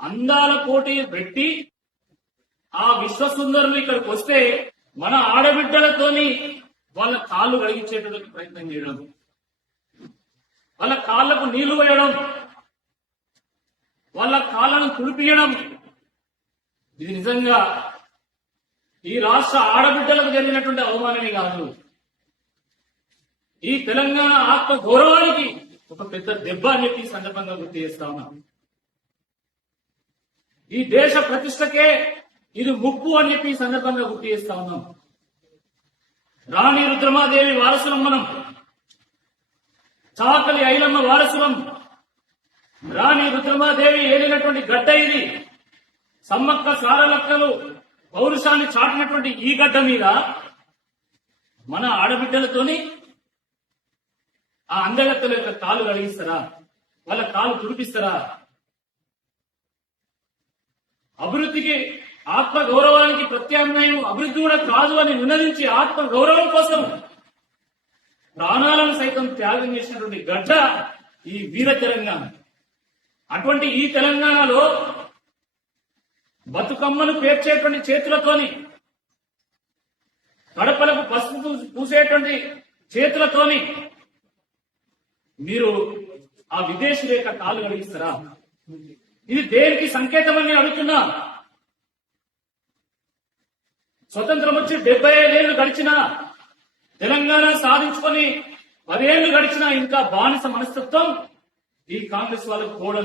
అందాల పోటీ పెట్టి ఆ విశ్వసుందరులు ఇక్కడికి వస్తే మన ఆడబిడ్డలతోని వాళ్ళ కాళ్ళు కడిగించేటువంటి ప్రయత్నం చేయడం, వాళ్ళ కాళ్లకు నీళ్లు వేయడం, వాళ్ళ కాళ్ళను తుడిపియడం, ఇది నిజంగా ఈ రాష్ట్ర ఆడబిడ్డలకు జరిగినటువంటి అవమానమే కాదు, ఈ తెలంగాణ ఆత్మ గౌరవానికి ఒక పెద్ద దెబ్బ అని చెప్పి ఈ సందర్భంగా గుర్తు చేస్తా ఉన్నాం. ఈ దేశ ప్రతిష్టకే ఇది ముప్పు అని చెప్పి ఈ సందర్భంగా గుర్తు చేస్తా ఉన్నాం. రాణి రుద్రమాదేవి వారసులం మనం, చాకలి ఐలమ్మ వారసులం. రాణి రుద్రమాదేవి ఏలినటువంటి గడ్డ ఇది. సమ్మక్క సారలక్కలు పౌరుషాన్ని చాటినటువంటి ఈ గడ్డ మీద మన ఆడబిడ్డలతోని ఆ అందగత్తల యొక్క కాలు కడిగిస్తారా? వాళ్ళ కాలు తుడిపిస్తారా? అభివృద్ధికి, ఆత్మ గౌరవానికి ప్రత్యామ్నాయం అభివృద్ధి కూడా కాదు అని నినదించి ఆత్మ గౌరవం కోసం ప్రాణాలను సైతం త్యాగం చేసినటువంటి గడ్డ ఈ వీర తెలంగాణ. అటువంటి ఈ తెలంగాణలో బతుకమ్మను పేర్చేటువంటి చేతులతోని, కడపలకు పసుపు పూసేటువంటి చేతులతోని మీరు ఆ విదేశీ రేఖ కాలు కడిగిస్తారా? ఇది దేనికి సంకేతమని అడుగుతున్నా. స్వతంత్రం వచ్చి 75 ఏళ్లు గడిచినా, తెలంగాణ సాధించుకొని 10 ఏళ్లు గడిచినా ఇంకా బానిస మనస్తత్వం ఈ కాంగ్రెస్ వాళ్ళకు పోవడం లేదు.